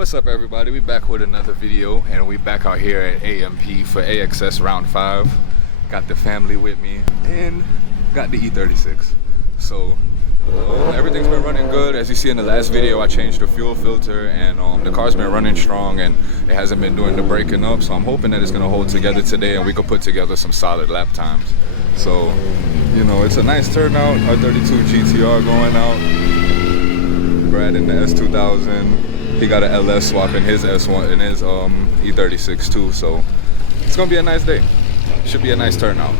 What's up, everybody? We back with another video, and we back out here at AMP for AXS round 5. Got the family with me and got the E36. So everything's been running good. As you see in the last video, I changed the fuel filter, and the car's been running strong, and it hasn't been doing the breaking up. So I'm hoping that it's gonna hold together today, and we can put together some solid lap times. So, you know, it's a nice turnout. Our 32 GTR going out. Brad in the S2000. He got an LS swap in his S1 and his E36 too, so it's gonna be a nice day. Should be a nice turnout.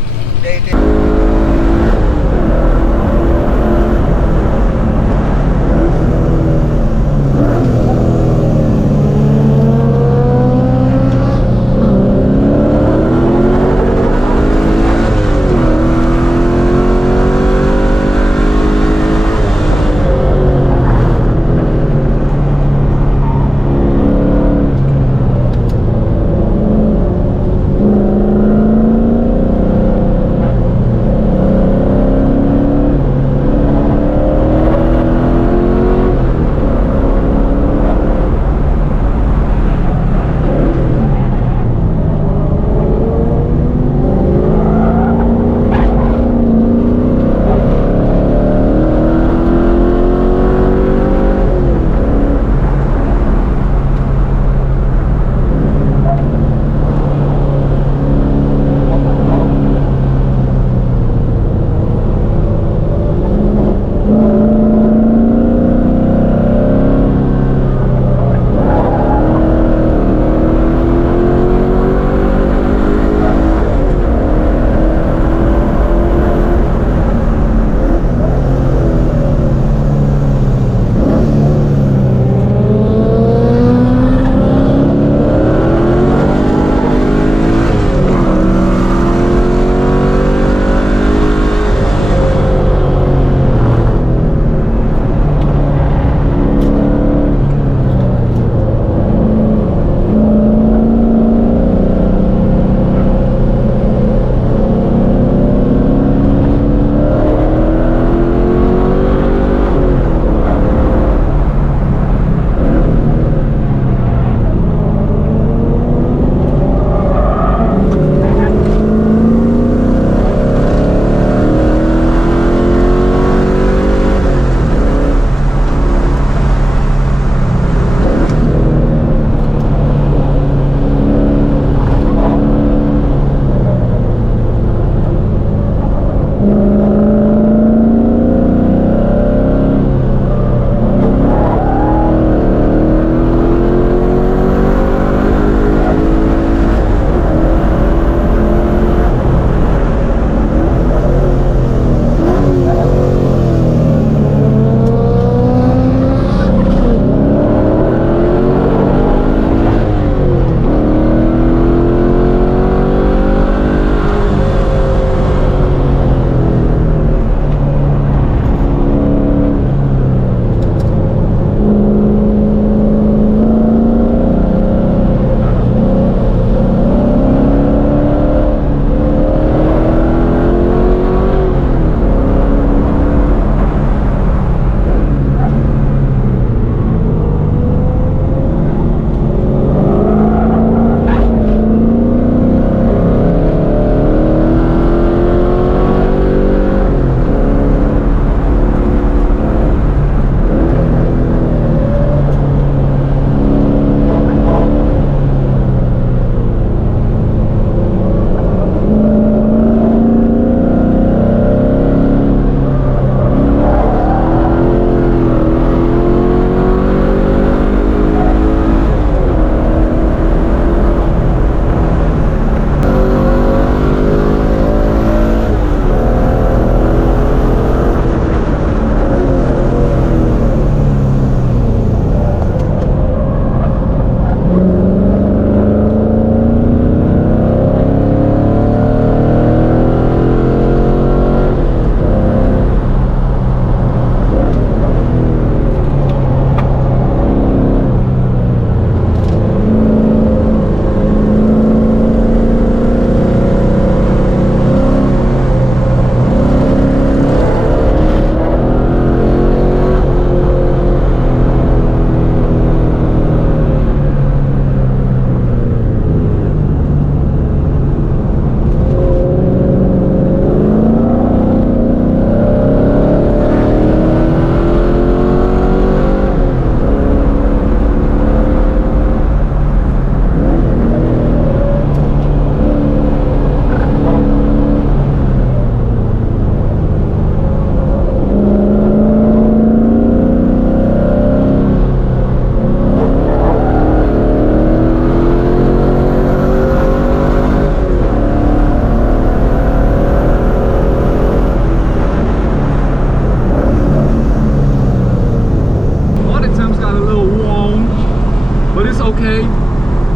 it's okay.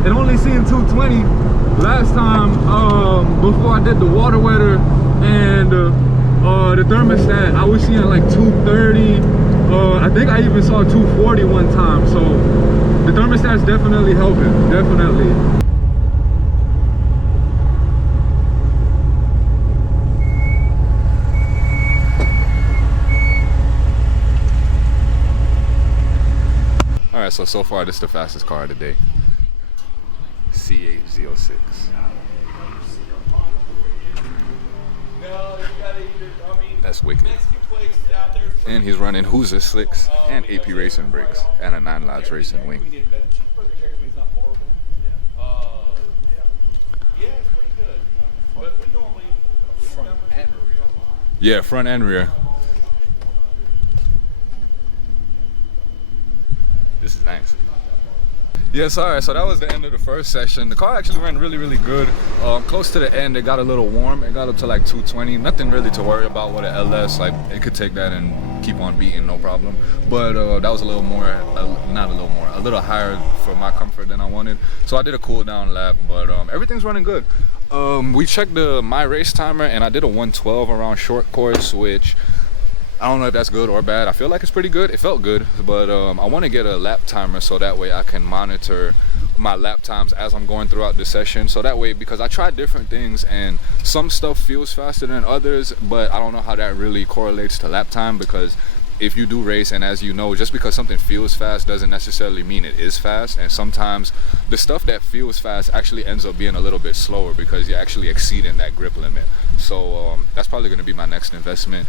It only seen 220 last time before I did the water wetter and the thermostat. I was seeing like 230. I think I even saw 240 one time. So the thermostat's definitely helping, definitely. All right, so far this is the fastest car of the day. C806. That's wicked. And he's running Who's Slicks and AP Racing brakes and a 9 Lives Racing wing. Yeah, front and rear. This is nice. Yes, all right, so that was the end of the first session. The car actually ran really, really good. Close to the end, it got a little warm. It got up to like 220. Nothing really to worry about with an LS. Like, it could take that and keep on beating, no problem. But that was a little more, a little higher for my comfort than I wanted. So I did a cool down lap, but everything's running good. We checked my race timer, and I did a 112 around short course, which I don't know if that's good or bad. I feel like it's pretty good. It felt good, but I want to get a lap timer so that way I can monitor my lap times as I'm going throughout the session. So that way, because I tried different things and some stuff feels faster than others, but I don't know how that really correlates to lap time, because if you do race, and as you know, just because something feels fast doesn't necessarily mean it is fast, and sometimes the stuff that feels fast actually ends up being a little bit slower because you're actually exceeding that grip limit. So that's probably going to be my next investment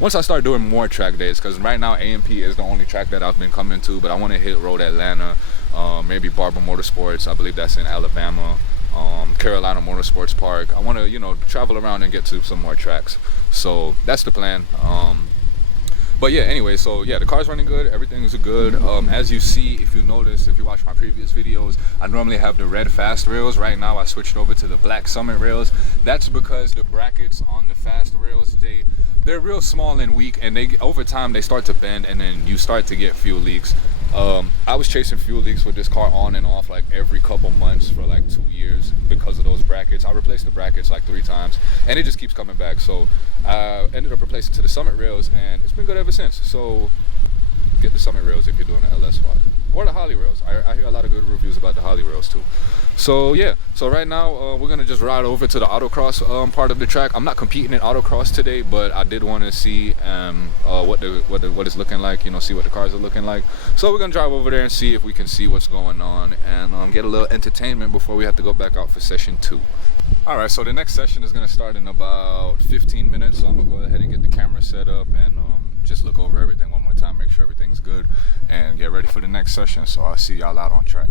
once I start doing more track days, because right now AMP is the only track that I've been coming to, but I want to hit Road Atlanta, maybe Atlanta Motorsports, I believe that's in Alabama, Atlanta Motorsports Park. I want to, you know, travel around and get to some more tracks. So that's the plan. But yeah, anyway, so yeah, the car's running good, everything is good. As you see, if you notice, if you watch my previous videos, I normally have the red fast rails. Right now I switched over to the black Summit rails. That's because the brackets on the fast rails, they're real small and weak, and over time they start to bend, and then you start to get fuel leaks. I was chasing fuel leaks with this car on and off like every couple months for like 2 years because of those brackets. I replaced the brackets like 3 times, and it just keeps coming back. So I ended up replacing to the Summit rails, and it's been good ever since. So get the Summit rails if you're doing an LS swap, or the Holly rails. I hear a lot of good reviews about the Holly rails too. So yeah, so right now we're gonna just ride over to the autocross part of the track. I'm not competing in autocross today, but I did want to see what it's looking like, you know, see what the cars are looking like. So we're gonna drive over there and see if we can see what's going on, and get a little entertainment before we have to go back out for session 2. All right, so the next session is gonna start in about 15 minutes. So I'm gonna go ahead and get the camera set up and just look over everything one more time, make sure everything's good, and get ready for the next session. So I'll see y'all out on track.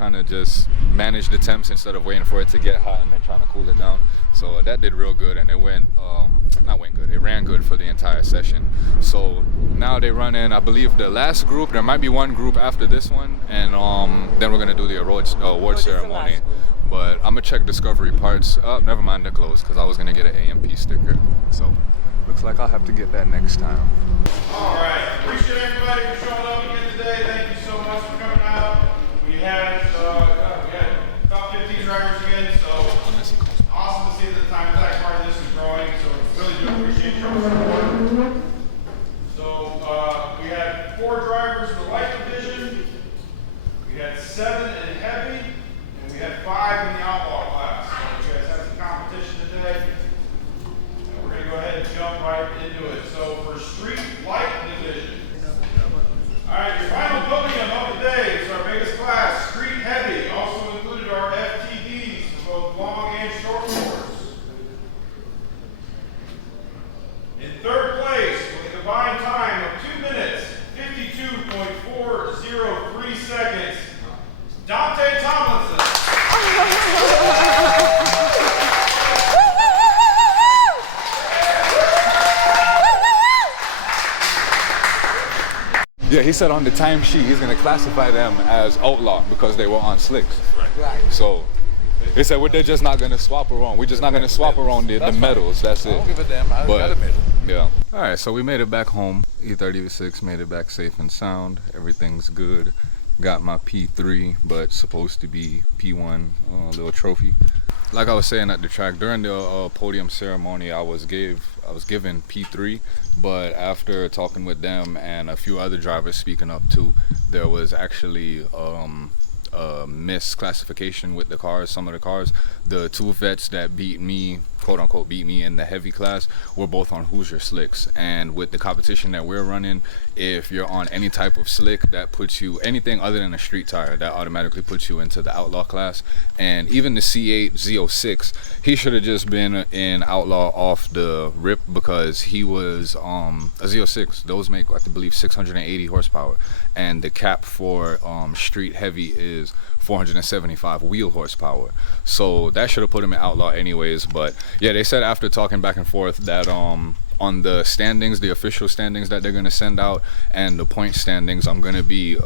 trying to just manage the temps instead of waiting for it to get hot and then trying to cool it down. So that did real good, and it went, it ran good for the entire session. So now they run in, I believe, the last group. There might be one group after this one, and then we're gonna do the award ceremony. But I'm gonna check Discovery parts. Never mind, they're closed because I was gonna get an AMP sticker. So looks like I'll have to get that next time. All right, appreciate everybody for showing up again today. Thank you so much for coming out. We had about 15 drivers again, so awesome to see that the time attack part of this is growing. So really do appreciate your support. So we had 4 drivers in the light division, we had 7 in heavy, and we had 5 in the outlaw class. So you guys have some competition today. And we're going to go ahead and jump right into it. So for street light division. All right, your final podium of the day is our biggest class, street heavy. Also included our FTDs for both long and short course. In third place, with a combined time of 2 minutes, 52.403 seconds, Dante Tomlinson. Yeah, he said on the timesheet he's gonna classify them as outlaw because they were on slicks. Right. So he said they're just not gonna swap around. We're just not gonna swap around the medals. That's it. I don't give a damn. I got a medal. Yeah. All right, so we made it back home. E36 made it back safe and sound. Everything's good. Got my P3, but supposed to be P1 little trophy. Like I was saying at the track, during the podium ceremony, I was given P3, but after talking with them and a few other drivers speaking up too, there was actually misclassification with the cars. Some of the cars, the 2 vets that beat me, quote unquote beat me in the heavy class, were both on Hoosier slicks. And with the competition that we're running, if you're on any type of slick, that puts you, anything other than a street tire, that automatically puts you into the outlaw class. And even the C8 Z06, he should have just been in outlaw off the rip because he was a Z06. Those make, I believe, 680 horsepower, and the cap for street heavy is 475 wheel horsepower. So that should have put him in outlaw anyways. But yeah, they said after talking back and forth that on the standings, the official standings that they're gonna send out, and the point standings, I'm gonna be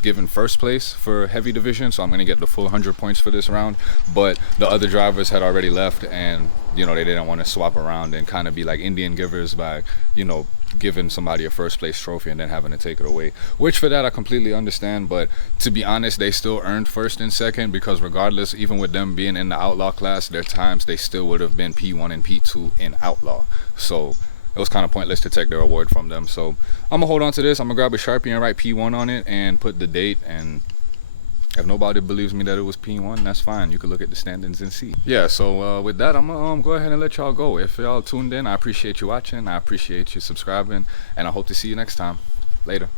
given first place for heavy division, so I'm gonna get the full 100 points for this round. But the other drivers had already left, and you know, they didn't want to swap around and kind of be like Indian givers by, you know, giving somebody a first place trophy and then having to take it away, which for that I completely understand. But to be honest, they still earned first and second, because regardless, even with them being in the outlaw class, their times they still would have been P1 and P2 in outlaw. So it was kind of pointless to take their award from them. So I'm gonna hold on to this. I'm gonna grab a Sharpie and write P1 on it and put the date, and if nobody believes me that it was P1, that's fine. You can look at the standings and see. Yeah, so with that, I'm gonna go ahead and let y'all go. If y'all tuned in, I appreciate you watching. I appreciate you subscribing, and I hope to see you next time. Later.